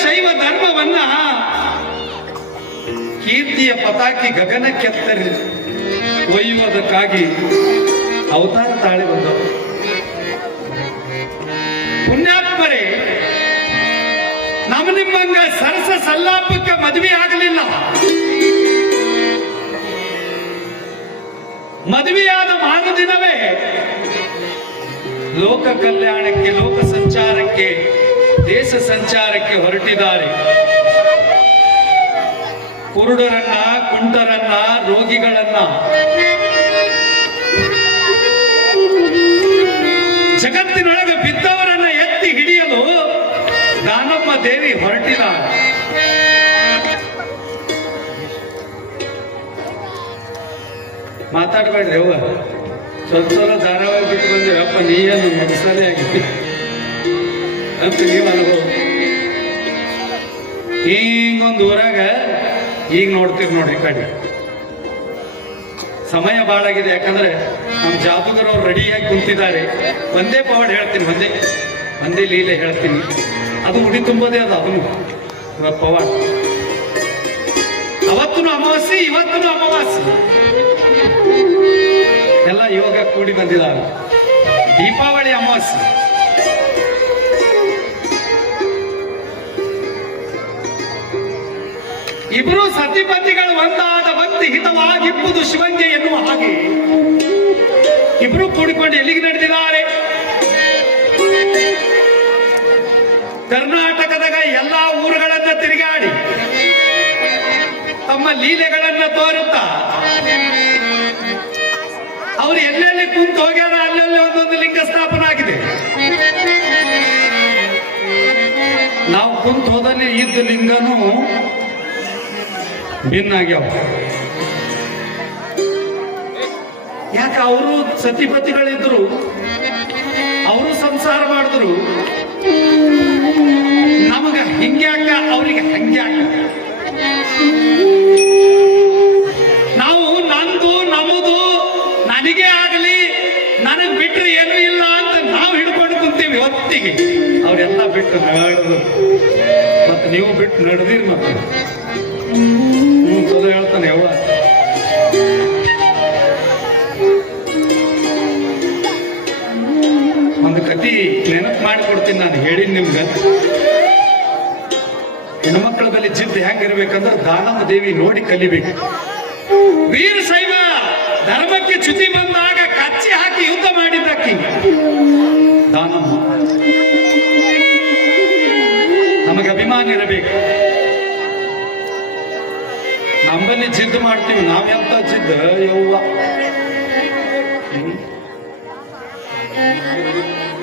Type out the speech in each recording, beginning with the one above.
ವೀರಶೈವ ಧರ್ಮವನ್ನ ಕೀರ್ತಿಯ ಪತಾಕಿ ಗಗನಕ್ಕೆತ್ತರಿ. ಒಯ್ಯುವುದಕ್ಕಾಗಿ ಅವತಾರ ತಾಳಿ ಬಂದವರು ಪುಣ್ಯಾತ್ಮರೇ, ನಮ್ಮ ನಿಮ್ಮಂಗ ಸರಸ ಸಲ್ಲಾಪಕ್ಕೆ ಮದುವೆ ಆಗಲಿಲ್ಲ. ಮದುವೆಯಾದ ಮಾರದಿನವೇ ಲೋಕ ಕಲ್ಯಾಣಕ್ಕೆ, ಲೋಕ ಸಂಚಾರಕ್ಕೆ ದೇಶ ಸಂಚಾರಕ್ಕೆ ಹೊರಟಿದ್ದಾರೆ. ಕುರುಡರನ್ನ, ಕುಂಟರನ್ನ, ರೋಗಿಗಳನ್ನ. ಜಗತ್ತಿನೊಳಗೆ ಬಿದ್ದವರನ್ನ ಎತ್ತಿ ಹಿಡಿಯಲು ದಾನಮ್ಮ ದೇವಿ ಹೊರಟಿಲ್ಲ. ಮಾತಾಡಬೇಡ್ರಿ ಅವ್ವ. ಸ್ವಲ್ಪ ಸ್ವಲ್ಪ ಧಾರಾವಾಹಿ ಬಿಟ್ಟು ಬಂದಿರ ಅಪ್ಪ ನೀಯನ್ನು ಮನಸ್ಸಲ್ಲೇ ಆಗಿದ್ದಿ ಅಂತ ನೀವು ಹಿಂಗೊಂದು ಊರಾಗ, ಈಗ ನೋಡ್ತೀವಿ ನೋಡ್ರಿ ಈ ಕಡೆ ಸಮಯ ಬಾಳಾಗಿದೆ, ಯಾಕಂದ್ರೆ ನಮ್ಮ ಜಾದೂಗರವ್ರು ರೆಡಿಯಾಗಿ ಕುಂತಿದ್ದಾರೆ. ಒಂದೇ ಪವಾಡ್ ಹೇಳ್ತೀನಿ, ಒಂದೇ ಒಂದೇ ಲೀಲೆ ಹೇಳ್ತೀನಿ. ಅದು ಉಡಿ ತುಂಬೋದೇ ಅದು ಅದನ್ನು ಪವಾಡ್. ಅವತ್ತು ಅಮಾವಾಸ್ಯೆ ಇವತ್ತು ಅಮಾವಾಸ್ಯೆ. ಎಲ್ಲ ಯೋಗ ಕೂಡಿ ಬಂದಿದ್ದಾರೆ ದೀಪಾವಳಿ ಅಮಾವಾಸ್ಯೆ. ಇಬ್ಬರು ಸತಿಪತಿಗಳು ಒಂದಾದ ಭಕ್ತಿ ಹಿತವಾಗಿಪ್ಪುದು ಶಿವಂಗೆ ಎನ್ನುವ ಹಾಗೆ. ಇಬ್ರು ಕೂಡಿಕೊಂಡು ಎಲ್ಲಿಗೆ ನಡೆದಿದ್ದಾರೆ? ಕರ್ನಾಟಕದಾಗ ಎಲ್ಲಾ ಊರುಗಳನ್ನ ತಿರುಗಾಡಿ, ತಮ್ಮ ಲೀಲೆಗಳನ್ನ ತೋರುತ್ತಾ, ಅವ್ರು ಎಲ್ಲೆಲ್ಲಿ ಕುಂತು ಹೋಗ್ಯಾರ ಅಲ್ಲೆಲ್ಲಿ ಒಂದೊಂದು ಲಿಂಗ ಸ್ಥಾಪನ ಆಗಿದೆ. ನಾವು ಕುಂತು ಹೋದಲ್ಲಿ ಇದ್ದ ಲಿಂಗನೂ ಭಿನ್ನಾಗ್ಯಾವ ಯಾಕೆ ಅವರು ಸತಿಪತಿಗಳಿದ್ರು, ಅವರು ಸಂಸಾರ ಮಾಡಿದ್ರು. ನಮಗ ಹಿಂಗ್ಯಾಕ ಅವರಿಗೆ ಹಂಗ್ಯಾಕ ನಾವು ನಂದು ನಮ್ಮದು ನನಗೆ ಆಗಲಿ, ನನಗೆ ಬಿಟ್ಟರೆ ಏನು ಇಲ್ಲ ಅಂತ ನಾವು ಹಿಡ್ಕೊಂಡು ಕುಂತೀವಿ ಹೊತ್ತಿಗೆ ಅವರೆಲ್ಲ ಬಿಟ್ಟು ನಡೆದು. ಮತ್ತೆ ನೀವು ಬಿಟ್ಟು ನಡೆದಿರಿ ಮತ್ತೆ. ಹೇಳ್ತಾನೆ ಯವ್ವ ಒಂದು ಕತಿ ನೆನಪು ಮಾಡಿಕೊಡ್ತೀನಿ ನಾನು, ಹೇಳಿನಿ ನಿಮ್ಗೆ. ಹೆಣ್ಮಕ್ಳ ಬಳಿ ಜಿದ್ದು ಹೆಂಗಿರ್ಬೇಕಂದ್ರೆ ದಾನಮ್ಮ ದೇವಿ ನೋಡಿ ಕಲಿಬೇಕು. ವೀರ ಶೈವ ಧರ್ಮಕ್ಕೆ ಚ್ಯುತಿ ಬಂದಾಗ ಕಚ್ಚಿ ಹಾಕಿ ಯುದ್ಧ ಮಾಡಿದ್ದಕ್ಕಿ. ದಾನಮ್ಮ. ನಮಗೆ ಅಭಿಮಾನ ಇರಬೇಕು. ನಮ್ಮಲ್ಲಿ ಜಿದ್ದು ಮಾಡ್ತೀವಿ ನಾವೆಂತ ಜಿದ್ದು? ಯವ್ವ.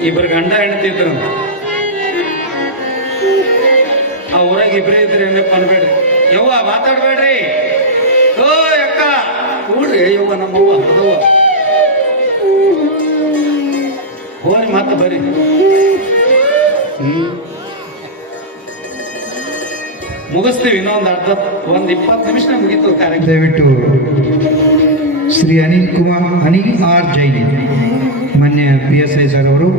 ಇಬ್ಬರು ಗಂಡ ಹೆಣ್ತಿದ್ರು ಆ ಊರಾಗ ಇಬ್ರೇ ಇದ್ರಿ ಏನಪ್ಪ ಅನ್ಬೇಡ್ರಿ. ಯವ್ವ, ಮಾತಾಡ್ಬೇಡ್ರಿ. ಓ, ಅಕ್ಕ. ಕೂಡ್ರಿ, ಯವ್ವ, ನಮ್ಮವ್ವ ಅದವ್ವ ಹೋರಿ ಮತ್ತೆ ಬರ್ರಿ. ಹ್ಮ್. ಮುಗಿಸ್ತೀವಿ ಇನ್ನೊಂದು ಅರ್ಧ, ಒಂದ್ ಇಪ್ಪತ್ತು ನಿಮಿಷ ಮುಗಿತು ಕಾರ್ಯಕ್ರಮ. ದಯವಿಟ್ಟು ಶ್ರೀ ಅನಿಲ್ ಕುಮಾರ್, ಅನಿಲ್ ಆರ್ ಜೈನ್, ಮಾನ್ಯ ಪಿ ಎಸ್ ಐ ಸರ್ ಅವರು,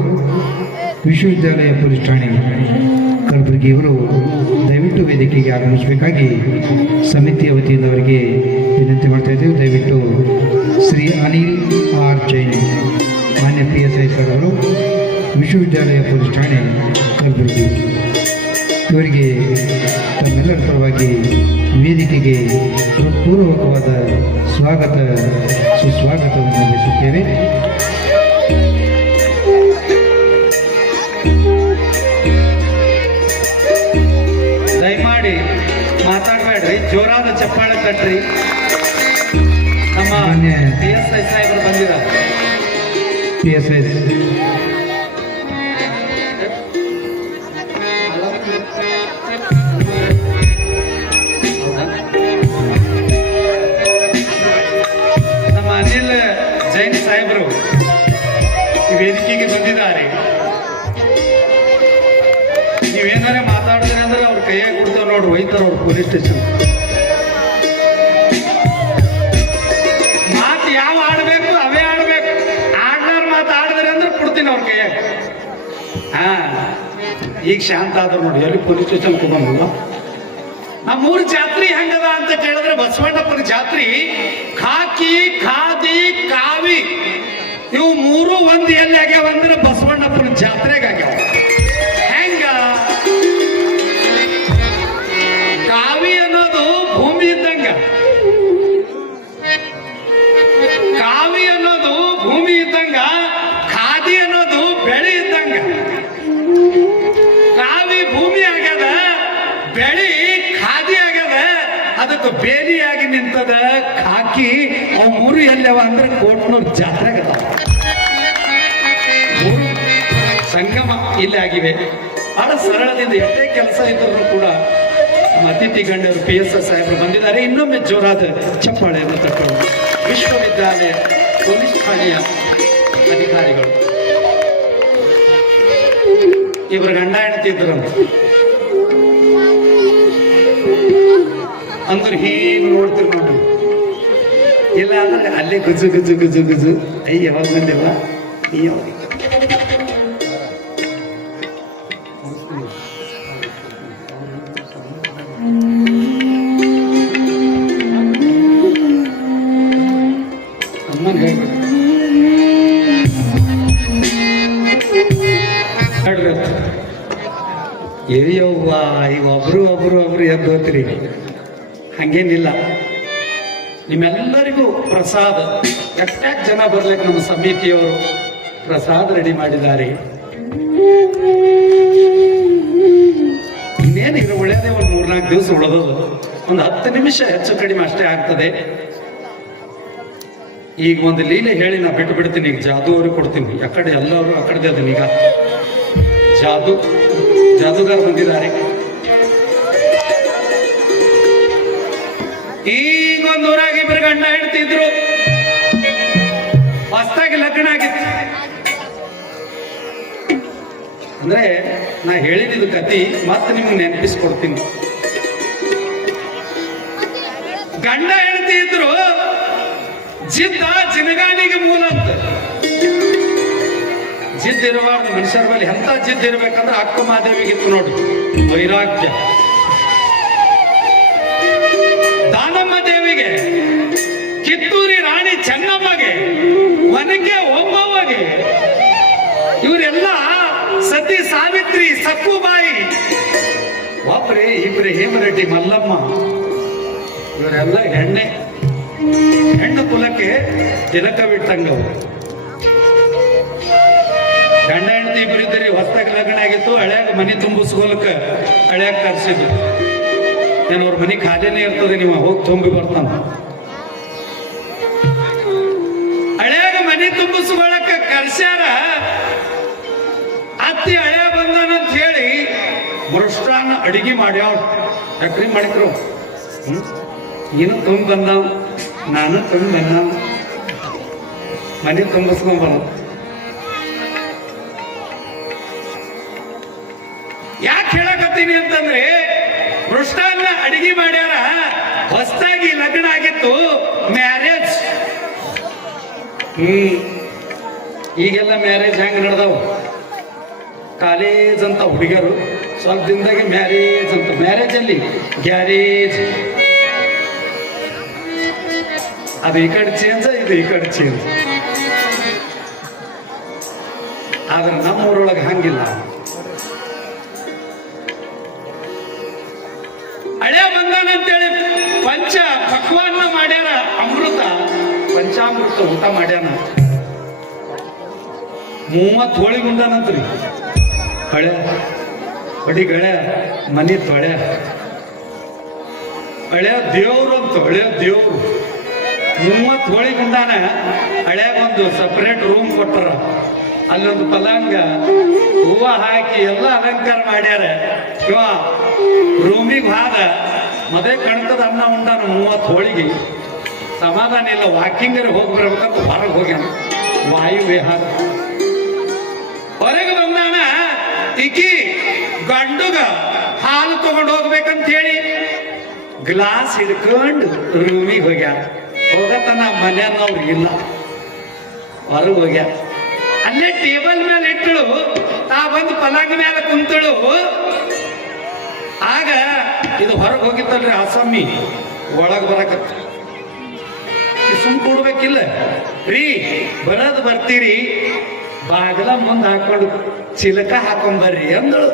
ವಿಶ್ವವಿದ್ಯಾಲಯ ಪೊಲೀಸ್ ಠಾಣೆ ಕಲಬುರಗಿ ದಯವಿಟ್ಟು ವೇದಿಕೆಗೆ ಆಗಮಿಸಬೇಕಾಗಿ ಸಮಿತಿಯ ವತಿಯಿಂದ ಅವರಿಗೆ ವಿನಂತಿ ಮಾಡ್ತಾ ಇದ್ದೇವೆ. ದಯವಿಟ್ಟು ಶ್ರೀ ಅನಿಲ್ ಆರ್ ಜೈನ್, ಮಾನ್ಯ ಪಿ ಎಸ್ ಐ ಸರ್ ಅವರು, ವಿಶ್ವವಿದ್ಯಾಲಯ ಸ್ವಾಗತ ಸುಸ್ವಾಗತವನ್ನು ಬಯಸುತ್ತೇನೆ ದಯಮಾಡಿ ಮಾತಾಡಬೇಡ್ರಿ. ಜೋರಾದ ಚಪ್ಪಾಳೆ ತಟ್ರಿ. ನಮ್ಮ ಪಿ ಎಸ್ ಐ ಸಾಹೇಬರು ಬಂದಿದ್ದಾರೆ. ಪಿ ಎಸ್ ಐ ಸ್ಟೇಷನ್ ಮಾತು ಯಾವ ಆಡ್ಬೇಕು ಅವೇ ಆಡ್ಬೇಕು ಆಡ್ಲಾರ ಮಾತು ಆಡಿದ್ರೆ ಅಂದ್ರೆ ಕೊಡ್ತೀನಿ ಅವ್ರ ಕೈಯಾಗ. ಹಾ. ಈಗ ಶಾಂತ ಆದ್ರು ನೋಡಿ, ಎಲ್ಲಿ ಪೊಲೀಸ್ ಸ್ಟೇಷನ್ ಕೂಡ ನಮ್ಮೂರ ಜಾತ್ರೆ ಹೆಂಗದ ಅಂತ ಕೇಳಿದ್ರೆ ಬಸವಣ್ಣಪ್ಪನ ಜಾತ್ರೆ ಖಾಕಿ, ಖಾದಿ, ಕಾವಿ. ಇವು ಮೂರು ಒಂದು ಎಲ್ಲಿ ಆಗ್ಯಾವ ಅಂದ್ರೆ ಬಸವಣ್ಣಪ್ಪನ ಜಾತ್ರೆಗೆ ಆಗ್ಯಾವ. ಬೆಳಿ ಖಾದಿ ಆಗ್ಯದ, ಅದಕ್ಕೆ ಬೇಲಿಯಾಗಿ ನಿಂತದ ಕಾಕಿ ಅವ್ ಮೂರು ಎಲ್ಲವ ಅಂದ್ರೆ ಕೋಟ್ನೂರ್ ಜಾತ್ರೆ ಸಂಗಮ ಇಲ್ಲಿ ಆಗಿವೆ. ಬಹಳ ಸರಳದಿಂದ ಎಷ್ಟೇ ಕೆಲಸ ಇದ್ದರೂ ಕೂಡ ನಮ್ಮ ಅತಿಥಿ ಗಣ್ಯರು ಪಿ ಎಸ್ ಎಸ್ ಸಾಹೇಬರು ಬಂದಿದ್ದಾರೆ. ಇನ್ನೊಮ್ಮೆ ಜೋರಾದ ಚಪ್ಪಾಳೆಯನ್ನು ತಟ್ಟೋಣ. ವಿಶ್ವವಿದ್ಯಾಲಯ ಪೊಲೀಸ್ ಠಾಣೆಯ ಅಧಿಕಾರಿಗಳು. ಇವರು ಗಂಡ ಹೆಂಡತಿ ಇದ್ರಂತ ಅಂದ್ರೆ ಹೀಗೆ ನೋಡ್ತೀವಿ ನೋಡಿ. ಇಲ್ಲ ಅಂದ್ರೆ ಅಲ್ಲೇ ಗುಜು ಗುಜು ಗುಜು ಗುಜು ಅಯ್ಯ ಯಾವಾಗ ಬಂದಿಲ್ಲ? ನೀ ಯಾವಾಗ. ಅಯ್ಯವ್ವ ಈಗ ಒಬ್ರು ಒಬ್ರು ಒಬ್ರು ಎದ್ದು ಹೋಗ್ತೀರಿ. ಹಂಗೇನಿಲ್ಲ. ನಿಮ್ಮೆಲ್ಲರಿಗೂ ಪ್ರಸಾದ. ಎಷ್ಟಾಕ್ ಜನ ಬರ್ಲಿಕ್ಕೆ ನಮ್ಮ ಸಮಿತಿಯವರು ಪ್ರಸಾದ ರೆಡಿ ಮಾಡಿದ್ದಾರೆ. ಇನ್ನೇನು ಇದು ಒಂದು ಮೂರ್ನಾಲ್ಕು ದಿವಸ ಉಳಿದದು ಒಂದು ಹತ್ತು ನಿಮಿಷ ಹೆಚ್ಚು ಕಡಿಮೆ ಅಷ್ಟೇ ಆಗ್ತದೆ. ಈಗ ಒಂದು ಲೀಲೆ ಹೇಳಿ ನಾ ಬಿಟ್ಟು ಬಿಡ್ತೀನಿ. ಈಗ ಜಾದು ಅವ್ರಿಗೆ ಕೊಡ್ತೀನಿ. ಯಾಕಡೆ ಎಲ್ಲರೂ, ಆ ಕಡೆದೇ ಅದನ್ನ ಈಗ ಜಾದು, ಜಾದೂಗಾರ ಬಂದಿದ್ದಾರೆ. ಈಗ ಒಂದೂರಾಗ ಇಬ್ರು ಗಂಡ ಹಿಡ್ತಿದ್ರು. ಹೊಸ್ತಾಗಿ ಲಗ್ನ ಆಗಿತ್ತು. ಅಂದ್ರೆ ನಾ ಹೇಳಿದ ಕತಿ ಮತ್ತೆ ನಿಮ್ಗೆ ನೆನಪಿಸ್ಕೊಡ್ತೀನಿ. ಗಂಡ ಹೆಂಡತಿ ಇದ್ರು, ಜಿದ್ದ ಜಿನಗಾನಿಗೆ ಮೂಲ ಅಂತ. ಜಿದ್ದಿರುವ ಮನುಷ್ಯರ ಮೇಲೆ ಎಂತ ಜಿದ್ದಿರ್ಬೇಕಂದ್ರೆ ಅಕ್ಕ ಮಾದೇವಿಗಿತ್ತು ನೋಡಿ ವೈರಾಗ್ಯ. ಒನಕೆ ಒಬ್ಬವ್ವಗೆ ಇವರೆಲ್ಲ ಸತಿ ಸಾವಿತ್ರಿ ಸಕ್ಕುಬಾಯಿ. ಒಬ್ರೆ ಇಬ್ರೆ ಹೇಮರೆಡ್ಡಿ ಮಲ್ಲಮ್ಮ. ಇವರೆಲ್ಲ ಹೆಣ್ಣೆ. ಹೆಣ್ಣು ಕುಲಕ್ಕೆ ತಿಲಕ ಬಿಟ್ಟಂಗವು ಗಂಡ ಹೆಂಡತಿ ಇಬ್ರು ಇದ್ರಿ ಹೊಸ್ದಾಗಿ ಲಗ್ನ ಆಗಿತ್ತು ಹಳ್ಯಾಗ ಮನೆ ತುಂಬಿಸ್ಕೊಲಕ್ಕ ಹಳ್ಯಾಗ ಕರ್ಸಿದ್ರು. ನಾನು ಅವ್ರ ಮನೆ ಖಾಲಿನೇ ಇರ್ತದೆ, ನೀವು ಹೋಗಿ ತುಂಬಿ ಬರ್ತಾನ. ಕರ್ಸ್ಯಾರ ಅತ್ತಿ ಬಂದನ ಅಂತ ಹೇಳಿ ಮೃಷ್ಟಾನ್ನ ಅಡಿಗೆ ಮಾಡ್ಯಾವ ಯಾಕ್ರಿ ಮಾಡಿದ್ರು. ಏನು ತುಂಬ ಬಂದಾವ ನಾನು ತುಂಬ ಬಂದಾವ ಮನೆ ತುಂಬಿಸ್ಕೊಂಡ್ ಬಂದ ಯಾಕೆ ಹೇಳಕತ್ತೀನಿ ಅಂತಂದ್ರೆ, ಮೃಷ್ಟಾನ್ನ ಅಡಿಗೆ ಮಾಡ್ಯಾರ, ಹೊಸದಾಗಿ ಲಗ್ನ ಆಗಿತ್ತು, ಮ್ಯಾರೇಜ್. ಹ್ಮ್. ಈಗೆಲ್ಲ ಮ್ಯಾರೇಜ್ ಹೆಂಗ್ ನಡೆದವು? ಕಾಲೇಜ್ ಅಂತ ಹುಡುಗಿಯರು ಸ್ವಲ್ಪ ದಿನದಾಗೆ ಮ್ಯಾರೇಜ್ ಅಂತ. ಮ್ಯಾರೇಜ್ ಅಲ್ಲಿ ಗ್ಯಾರೇಜ್ ಅದು ಈ ಕಡೆ ಚೇಂಜ್ ಇದು ಈ ಕಡೆ ಚೇಂಜ್ ಆದ್ರೆ ನಮ್ಮೂರೊಳಗೆ ಹಂಗಿಲ್ಲ. ಹಳೆ ಬಂದಾನ ಅಂತೇಳಿ ಪಂಚ ಪಕ್ವಾನ್ನ ಮಾಡ್ಯಾರ ಅಮೃತ. ಪಂಚಾಮೃತ ಊಟ ಮಾಡ್ಯಾನ. ಮೂವತ್ತು ಹೋಳಿಗೆ ಕಳೆ ಹಳೆ ಗಳೆ ಮನಿ ತೊಳೆ ಹಳೆ ದೇವ್ರು ಅಂತ ಹಳೆ ದೇವ್ರು. ಮೂವತ್ತು ಹೋಳಿ ಗುಂಡಾನ ಹಳೆ ಒಂದು ಸಪ್ರೇಟ್ ರೂಮ್ ಕೊಟ್ಟರ. ಅಲ್ಲೊಂದು ಪಲಂಗ ಹೂವ ಹಾಕಿ ಎಲ್ಲ ಅಲಂಕಾರ ಮಾಡ್ಯಾರ. ಇವ ರೂಮಿಗೆ ಹಾದ ಮದೇ ಕಣಕದ ಅನ್ನ ಉಂಡಾನ ಮೂವತ್ತು ಹೋಳಿಗೆ. ಸಮಾಧಾನ ಇಲ್ಲ ವಾಕಿಂಗರ್ ಹೋಗಿ ಬರ್ಬೇಕಂತ ಹೊರಗೆ ಹೋಗ್ಯಾನ. ವಾಯು ವಿಹಾರ. ಇಕ್ಕಿ ಗಂಡುಗ ಹಾಲು ತಗೊಂಡು ಹೋಗ್ಬೇಕಂತ ಹೇಳಿ ಗ್ಲಾಸ್ ಹಿಡ್ಕೊಂಡು ರೂಮಿಗೆ ಹೋಗ್ಯಾರ. ಹೋಗತನ ಮನೆಯವ್ರು ಇಲ್ಲ. ಹೊರಗೆ ಹೋಗ್ಯಾರ. ಅಲ್ಲೇ ಟೇಬಲ್ ಮೇಲೆ ಇಟ್ಟಳು. ತಾ ಬಂದು ಪಲಂಗ ಮೇಲೆ ಕುಂತಳು. ಆಗ ಇದು ಹೊರಗೆ ಹೋಗಿತ್ತಲ್ರಿ ಅಸಮ್ಮಿ ಒಳಗೆ ಬರಕತ್ತ. ಸುಮ್ ಕೂಡ್ಬೇಕಿಲ್ಲ. ರೀ, ಬರೋದು ಬರ್ತೀರಿ. ಬಾಗಲ ಮುಂದೆ ಹಾಕೊಂಡು ಚಿಲಕ ಹಾಕೊಂಬರ್ರಿ ಅಂದಳು.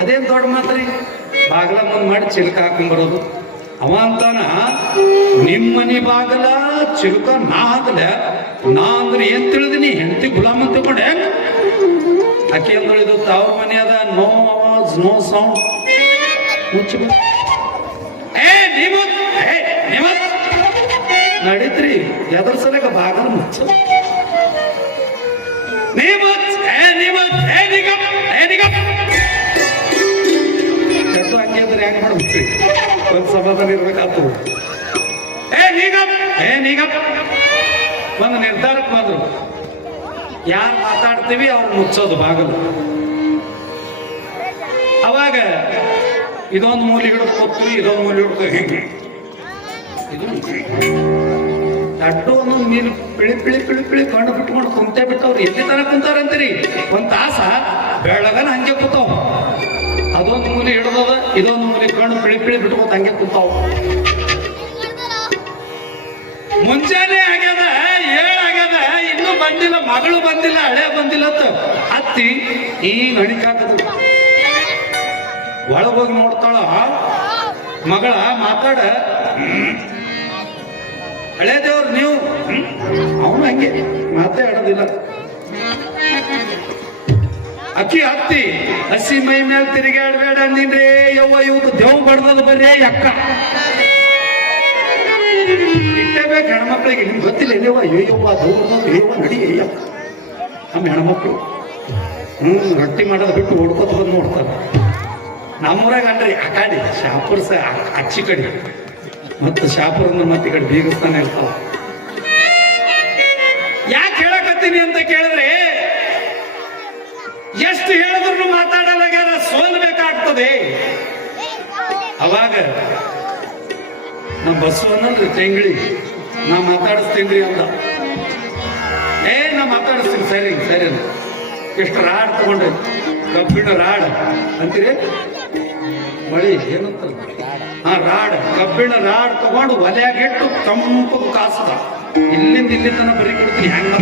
ಅದೇನ್ ದೊಡ್ಡ ಮಾತ್ರಿ ಬಾಗಿಲ ಮುಂದೆ ಮಾಡಿ ಚಿಲಕ ಹಾಕೊಂಬರೋದು. ಅವ ಅಂತಾನ, ನಿಮ್ಮನೆ ಬಾಗಲ ಚಿಲುಕ ನಾ ಹಾಕಲ ನಾ ಅಂದ್ರೆ ಏನ್ ತಿಳಿದಿನಿ? ಹೆಂಡತಿ ಗುಲಾಮ ಕೊಡೆ ಅಕ್ಕಿ ಅಂದ್ರೆ ಇದು ತವ್ರ ಮನೆ ಅದ. ನೋ ಅವಾಜ್ ನೋ ಸೌಂಡ್. ನಡೀತ್ರಿ ಎದ್ರ ಸಲಕ ಬಾಗಲ ಮುಚ್ಚ. ಏ ನಿಗಮ್ ಏ ನಿಗಮ್. ಎದ್ದು ಹಂಗೆ ಅಂದ್ರೆ ಹೆಂಗ್ ಮಾಡ್ಬಿಟ್ರಿ ಒಂದ್ ಇರ್ಬೇಕಾತು ಏ ನಿಗಮ್ ಏ ನಿಗಮ್. ಒಂದು ನಿರ್ಧಾರಕ್ಕೆ ಬಂದ್ರು ಯಾರು ಮಾತಾಡ್ತೀವಿ ಅವ್ರು ಮುಚ್ಚೋದು ಬಾಗಲು. ಅವಾಗ ಇದೊಂದು ಮೂಲೆ ಹಿಡಿದು ಇದೊಂದು ಮೂಲೆ ಹಿಡಿದು ಹೆಂಗೆ. ಇದು ಲಡ್ಡು ಒಂದು ಮೀನು ಪಿಳಿ ಪಿಳಿ ಪಿಳಿ ಪಿಳಿ ಕಣ್ಣು ಬಿಟ್ಕೊಂಡು ಕುಂತೆ ಬಿಟ್ಟವ್ರು. ಎಲ್ಲಿ ತನಕ ಕುಂತಾರಂತೀರಿ ಒಂದ್ ತಾಸ ಬೆಳಗನ ಹಂಗೆ ಕೂತಾವ. ಅದೊಂದು ಮೂಲಿ ಹಿಡ್ದದ, ಇದೊಂದು ಮೂಲಿ ಕಣ್ಣು ಪಿಳಿ ಪಿಳಿ ಬಿಟ್ಕೊತ ಹಂಗೆ ಕೂತಾವ. ಮುಂಜಾನೆ ಆಗ್ಯದ ಏಳಾಗ್ಯದ ಇನ್ನೂ ಬಂದಿಲ್ಲ, ಮಗಳು ಬಂದಿಲ್ಲ, ಹಳೆ ಬಂದಿಲ್ಲ ಅಂತ ಅತ್ತಿ ಈ ನಡಿಕಾಕದ ಒಳಗೋಗಿ ನೋಡ್ತಾಳ, ಮಗಳ ಮಾತಾಡ ಹಳೆ ದೇವ್ರು ನೀವು ಅವನು ಹಂಗೆ. ಮಾತೇ ಆಡೋದಿಲ್ಲ. ಅಕ್ಕಿ ಹತ್ತಿ, ಹಸಿ ಮೈ ಮೇಲೆ ತಿರುಗಾಡ್ಬೇಡ ಅಂದಿನ್ರಿ ಯವ್ವ ಇವತ್ತು ದೇವ್ ಬಡ್ದದ ಬರ್ರಿ, ಅಕ್ಕ. ಇಟ್ಟೇ ಬೇಕು ಹೆಣ್ಮಕ್ಳಿಗೆ. ನಿಮ್ಗೆ ಗೊತ್ತಿಲ್ಲ ಎಲ್ಲವ ಅಯ್ಯವ್ವ ದೇವ್ರದ್ದು ನಡಿ ಅಯ್ಯ ನಮ್ಮ ಹೆಣ್ಮಕ್ಳು. ಹ್ಮ್, ರೊಟ್ಟಿ ಮಾಡೋದು ಬಿಟ್ಟು ಓಡ್ಕೊತ ಬಂದು ನೋಡ್ತಾರೆ. ನಮ್ಮೂರಾಗ ಅಂದ್ರೆ ಆ ಶಾಪುರ್ಸ ಶಾಪುರ್ ಅಚ್ಚಿ ಕಡೆ ಮತ್ತು ಶಾಪುರ ಅಂದ್ರೆ ಮತ್ತೆ ಈ ಕಡೆ ಬೀಗಿಸ್ತಾನೆ ಇರ್ತಾವ ಯಾಕೆ ಹೇಳಕತ್ತೀನಿ ಅಂತ ಕೇಳಿದ್ರೆ, ಎಷ್ಟು ಹೇಳಿದ್ರು ಮಾತಾಡಲಾಗ್ಯಾರ ಸೋಲ್ಬೇಕಾಗ್ತದೆ ಅವಾಗ ನಮ್ಮ ಬಸ್ಸು ಅನ್ನಲ್ರಿ ತೆಂಗಳಿ. ನಾ ಮಾತಾಡಿಸ್ತೀನಿ ಅಂತ ಏ, ನಾ ಮಾತಾಡಿಸ್ತೀನಿ. ಸರಿ ಸರಿ. ಎಷ್ಟು ರಾಡ್ ತಗೊಂಡ್ರಿ ಕಬ್ಬಿಣ ರಾಡ್. ಅಂತೀರಿ? ಮಳಿ ಏನಂತ ಹಾ ರಾಡ್, ಕಬ್ಬಿಣ ರಾಡ್ ತಗೊಂಡು ಒಲೆಯಾಗ ಇಟ್ಟು ತಂಪು ಕಾಸದ. ಇಲ್ಲಿಂದ ಇಲ್ಲಿ ತನಕ ಬರೀ ಕೊಡ್ತೀನಿ. ಹೆಂಗ್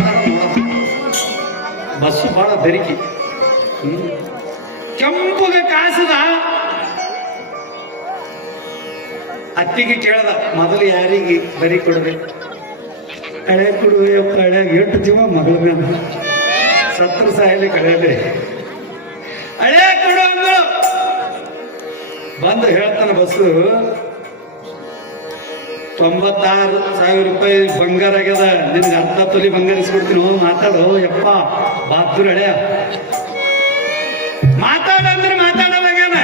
ಬಸ್ಸು ಬಹಳ ಬೆರಿಕೆ. ಕೆಂಪುಗೆ ಕಾಸದ. ಅತ್ತಿಗೆ ಕೇಳದ, ಮೊದಲು ಯಾರಿಗೆ ಬರಿ ಕೊಡ್ಬೇಕು? ಕಳೆ ಕೊಡುವೆ, ಕಳೆ ಎಷ್ಟು ಜೀವ ಮಗಳ ಸತ್ರ ಸಾಯಲಿ ಕಳೆಯಲಿ ಹಳೆ ಬಂದು ಹೇಳ್ತಾನೆ ಬಸ್ಸು. ತೊಂಬತ್ತಾರು ಸಾವಿರ ರೂಪಾಯಿ ಬಂಗಾರ ಆಗ್ಯದ. ನಿನ್ಗೆ ಅರ್ಧ ತೊಲಿ ಬಂಗಾರ ಇಸ್ಕೊಡ್ತೀನಿ, ಹೋಗಿ ಮಾತಾಡು. ಯಪ್ಪ ಬಹದ್ದೂರ್ ಹಳೆಯ ಮಾತಾಡಂದ್ರೆ ಮಾತಾಡಲಾಗ್ಯಾನ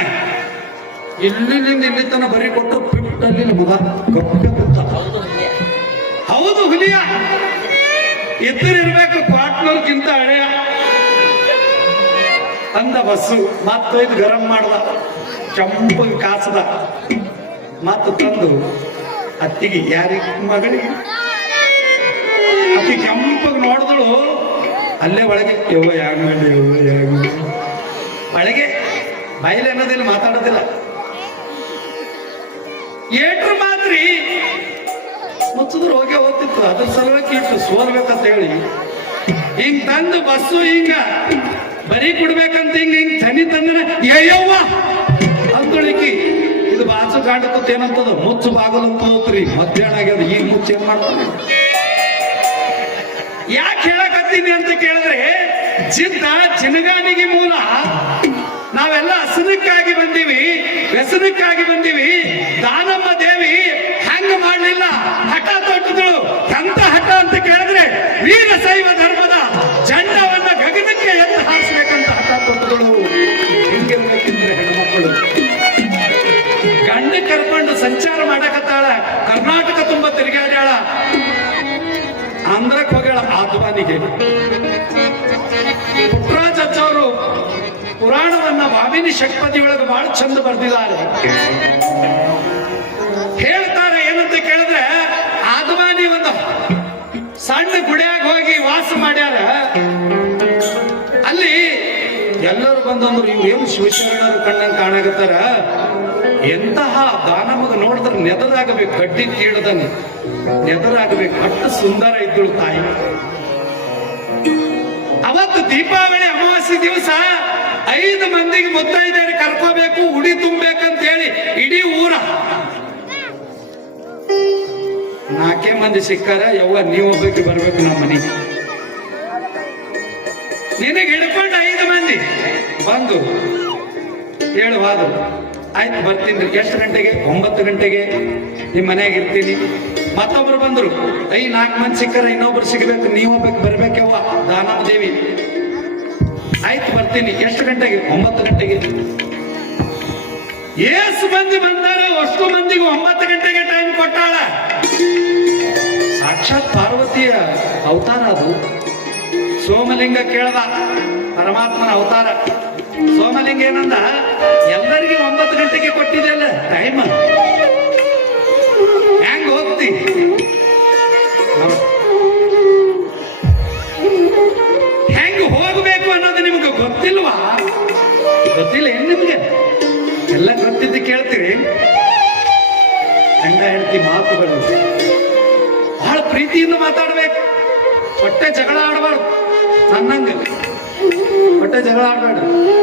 ಇಲ್ಲಿಂದ ಇಲ್ಲಿ ತನ ಬರೀ ಕೊಟ್ಟು ಪಿಟ್ಟಲ್ಲಿ ಮಗ ಗಪ್ಪೆ ಹೌದು ಹುಲಿಯ. ಎದುರಿರ್ಬೇಕು ಗಿಂತ ಹಳೆಯ. ಅಂದ ಬಸ್ಸು, ಮತ್ತೊಯ್ದು ಗರಂ ಮಾಡ್ದ. ಕೆಂಪಗೆ ಕಾಸದ. ಮತ್ತು ತಂದು ಅತ್ತಿಗೆ ಯಾರಿ ಮಗಳಿಗೆ? ಅಕ್ಕಿ ಕೆಂಪಗೆ ನೋಡಿದಳು, ಅಲ್ಲೇ ಒಳಗೆ, ಯವ್ವ ಯಾಗ ಯವ್ವ ಯಾಗ. ಒಳಗೆ ಬಯಲು ಅನ್ನೋದಿಲ್ಲ, ಮಾತಾಡೋದಿಲ್ಲ. ಏಟ್ರ ಮಾತ್ರಿ ಮುಚ್ಚಿದ್ರು ಹೋಗೇ ಹೋಗ್ತಿತ್ತು. ಅದ್ರ ಸಲುವಾಗಿ ಇಟ್ಟು ಸೋಲ್ಬೇಕಂತ ಹೇಳಿ, ಹಿಂಗ್ ತಂದು ಬಸ್ಸು ಹಿಂಗ ಬರೀ ಕೊಡ್ಬೇಕಂತ ಹಿಂಗ ಹಿಂಗ್ ತನಿ ತಂದನ? ಏಯವ್ವ! ಅಂತುಳಿಕಿ ಇದು ಬಾಚು ಕಾಂಡಕತ್ ಏನಂತದ? ಮುಚ್ಚು ಬಾಗಲು ಅಂತೋತ್ರಿ ಮಧ್ಯಾಹ್ನ ಆಗ್ಯದ, ಈಗ ಮುಚ್ಚು ಏನ್ ಮಾಡ್ತಾನೆ? ಯಾಕೆ ಹೇಳಕತ್ತೀನಿ ಅಂತ ಕೇಳಿದ್ರೆ ಜಿದ್ದ ಜಿನಗಾನಿಗೆ ಮೂಲ. ನಾವೆಲ್ಲ ಹಸನಕ್ಕಾಗಿ ಬಂದೀವಿ, ವ್ಯಸನಕ್ಕಾಗಿ ಬಂದೀವಿ. ದಾನಮ್ಮ ದೇವಿ ಹಂಗ ಮಾಡ್ಲಿಲ್ಲ. ಹಠ ತೊಟ್ಟಿದಳು. ಎಂತ ಹಠ ಅಂತ ಕೇಳಿದ್ರೆ ವೀರಶೈವ ಧರ್ಮದ ಚಂಡವನ್ನ ಗಗನಕ್ಕೆ ಎದ್ದು ಹಠ ತೊಟ್ಟಿದಳು ಹೆಣ್ಮಕ್ಕಳು ಗಂಡ ಕರ್ಕೊಂಡು ಸಂಚಾರ ಮಾಡಕತ್ತಾಳ, ಕರ್ನಾಟಕ ತುಂಬಾ ತಿರುಗಾಡ್ಯಾಳ. ಆಂಧ್ರಕ್ಕೆ ಹೋಗ್ಯಾಳ ಆದ್ವಾನಿಗೆ ಪುಟ್ಟರಾಜ್ ಅಜ್ಜವರು ಪುರಾಣವನ್ನ ಷಟ್ಪದಿ ಒಳಗೆ ಬಹಳ ಚಂದ ಬರೆದಿದ್ದಾರೆ. ಎಲ್ಲರೂ ಬಂದಂದ್ರು, ಇವ್ರು ಏನು ಶಿವಶರಣರು ಕಣ್ಣಂಗ್ ಕಾಣಾಗತ್ತಾರ ಎಂತಹ ದಾನಮಗ ನೋಡಿದ್ರೆ ನೆದರಾಗಬೇಕು, ಗಡ್ಡಿ ಕೇಳದನ್ನು ನೆದರಾಗಬೇಕು. ಅಷ್ಟು ಸುಂದರ ಇದ್ದಳು ತಾಯಿ. ಅವತ್ತು ದೀಪಾವಳಿ ಅಮಾವಾಸ್ಯೆ ದಿವಸ ಐದು ಮಂದಿಗೆ ಮುತ್ತೈದೆಯರು ಕರ್ಕೋಬೇಕು, ಉಡಿ ತುಂಬಬೇಕಂತ ಹೇಳಿ ಇಡೀ ಊರ. ನಾಕೇ ಮಂದಿ ಸಿಕ್ಕಾರ, ಯವ್ವ ನೀವು ಒಬ್ಬಕ್ಕೆ ಬರ್ಬೇಕು ನಮ್ಮ ಮನೆಗೆ. ನಿನಗೆ ಹಿಡ್ಕೊಂಡು ಬಂದು ಹೇಳುವಾದ್ರು ಆಯ್ತು, ಬರ್ತೀನಿ ಎಷ್ಟು ಗಂಟೆಗೆ? ಒಂಬತ್ತು ಗಂಟೆಗೆ. ನಿಮ್ಮ ಮನೆಯಾಗ ಇರ್ತೀನಿ. ಮತ್ತೊಬ್ರು ಬಂದರು. ಐ ನಾಲ್ಕು ಮಂದಿ ಸಿಕ್ಕರೆ, ಇನ್ನೊಬ್ರು ಸಿಗ್ಬೇಕು. ನೀವು ಹೋಗ್ಬೇಕು ಬರ್ಬೇಕವ್ವ ದಾನಮ್ಮ ದೇವಿ. ಆಯ್ತು, ಬರ್ತೀನಿ. ಎಷ್ಟು ಗಂಟೆಗೆ? ಒಂಬತ್ತು ಗಂಟೆಗೆ. ಏಸು ಮಂದಿ ಬಂದಾರ. ಅಷ್ಟು ಮಂದಿಗೆ ಒಂಬತ್ತು ಗಂಟೆಗೆ ಟೈಮ್ ಕೊಟ್ಟಾಳ. ಸಾಕ್ಷಾತ್ ಪಾರ್ವತಿಯ ಅವತಾರ ಅದು. ಸೋಮಲಿಂಗ ಕೇಳದ ಪರಮಾತ್ಮನ ಅವತಾರ. ಸೋಮಲಿಂಗ ಏನಂದ ಎಲ್ಲರಿಗೆ ಒಂಬತ್ತು ಗಂಟೆಗೆ ಕೊಟ್ಟಿದೆಯಲ್ಲ ಟೈಮ್ ಹೆಂಗ್ ಹೋಗ್ತಿ? ಹೆಂಗ್ ಹೋಗ್ಬೇಕು ಅನ್ನೋದು ನಿಮ್ಗೆ ಗೊತ್ತಿಲ್ವಾ? ಗೊತ್ತಿಲ್ಲ ಏನ್ ನಿಮ್ಗೆ? ಎಲ್ಲ ಗೊತ್ತಿದ್ದು ಕೇಳ್ತೀರಿ ಗಂಡ ಹೆಂಡತಿ ಮಾತುಗಳು. ಬಹಳ ಪ್ರೀತಿಯಿಂದ ಮಾತಾಡ್ಬೇಕು. ಹೊಟ್ಟೆ ಜಗಳ ಆಡಬಾರ್ದು. ನನ್ನಂಗ ಹೊಟ್ಟೆ ಜಗಳ ಆಡಬೇಡ. ಮನೆ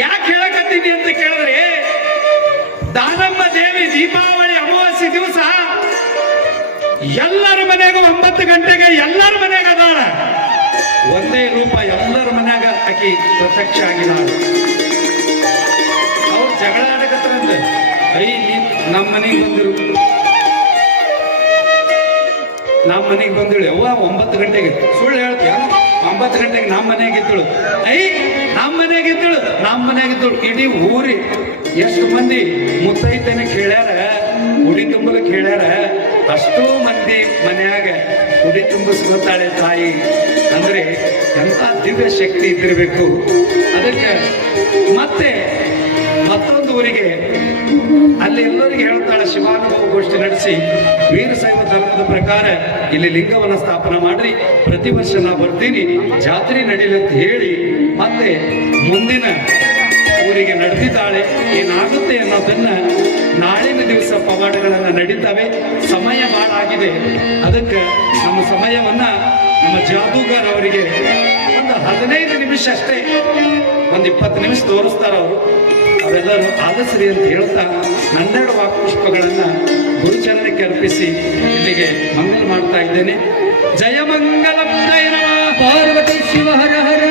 ಯಾಕೆ ಹೇಳಕತ್ತೀನಿ ಅಂತ ಕೇಳಿದ್ರೆ, ದಾನಮ್ಮ ದೇವಿ ದೀಪಾವಳಿ ಅಮಾವಾಸ್ಯೆ ದಿವಸ ಎಲ್ಲರ ಮನೆಗೂ ಒಂಬತ್ತು ಗಂಟೆಗೆ ಎಲ್ಲರ ಮನೆಗೆ ಅದಾಳ. ಒಂದೇ ರೂಪ ಎಲ್ಲರ ಮನೆಯಾಗ ಆಕಿ ಪ್ರತ್ಯಕ್ಷ ಆಗಿದ್ದಾಳ ಅವ್ರು ಜಗಳ ಆಡಕತ್ತಾರಂತೆ. ಐ ನಮ್ಮ ಮನೆಗೆ ಬಂದಿರು. ನಮ್ಮ ಮನೆಗೆ ಬಂದಿಳು, ಯವ್ವ, ಒಂಬತ್ತು ಗಂಟೆಗೆ. ಸುಳ್ಳು ಹೇಳ್ತೀಯ? ಒಂಬತ್ತು ಗಂಟೆಗೆ ನಮ್ಮ ಮನೆಗೆ ಇದ್ದಳು ಐ ನಮ್ಮ ಮನೆಗೆ ಇದ್ದಳು ನಮ್ಮ ಮನೆಗೆ ಇದ್ದಳು ಇಡೀ ಊರಿ ಎಷ್ಟು ಮಂದಿ ಮುತ್ತೈತನ ಕೇಳ್ಯಾರ ಉಡಿ ತುಂಬಲು ಕೇಳ್ಯಾರ? ಅಷ್ಟೋ ಮಂದಿ ಮನೆಯಾಗ ಉಡಿ ತುಂಬಿಸ್ಕೊತಾಳೆ ತಾಯಿ. ಅಂದ್ರೆ ಎಂತ ದಿವ್ಯ ಶಕ್ತಿ ಇದ್ದಿರಬೇಕು. ಅದಕ್ಕೆ ಮತ್ತೆ ಮತ್ತೊಂದು ಊರಿಗೆ ಅಲ್ಲಿ ಎಲ್ಲರಿಗೆ ಹೇಳ್ತಾಳೆ ಶಿವಾನುಭವ ಗೋಷ್ಠಿ ನಡೆಸಿ ವೀರಶೈವ ಧರ್ಮದ ಪ್ರಕಾರ ಇಲ್ಲಿ ಲಿಂಗವನ್ನ ಸ್ಥಾಪನೆ ಮಾಡ್ರಿ, ಪ್ರತಿ ವರ್ಷ ನಾ ಬರ್ತೀನಿ, ಜಾತ್ರೆ ನಡೀಲಿ ಅಂತ ಹೇಳಿ ಮತ್ತೆ ಮುಂದಿನ ಊರಿಗೆ ನಡೆದಿದ್ದಾಳೆ. ಏನಾಗುತ್ತೆ ಅನ್ನೋದನ್ನ ನಾಳಿನ ದಿವಸ ಪವಾಡಗಳನ್ನ ನಡೀತವೆ, ಸಮಯ ಆಗಿದೆ ಅದಕ್ಕೆ ನಮ್ಮ ಸಮಯವನ್ನ ನಮ್ಮ ಜಾದೂಗಾರ್ ಅವರಿಗೆ ಒಂದು ಹದಿನೈದು ನಿಮಿಷ ಅಷ್ಟೇ, ಒಂದು ಇಪ್ಪತ್ತು ನಿಮಿಷ ತೋರಿಸ್ತಾರ ಅವರು ಅವೆಲ್ಲರೂ ಆದಸರಿ ಅಂತ ಹೇಳ್ತಾ ಹನ್ನೆರಡು ವಾಕ್ಪುಷ್ಪಗಳನ್ನು ಗುರುಚರಣಕ್ಕೆ ಅರ್ಪಿಸಿ ಇಲ್ಲಿಗೆ ಮಂಗಲ ಮಾಡ್ತಾ ಇದ್ದೇನೆ. ಜಯ ಮಂಗಲ ಪಾರ್ವತಿ ಶಿವ ಹರ ಹರ.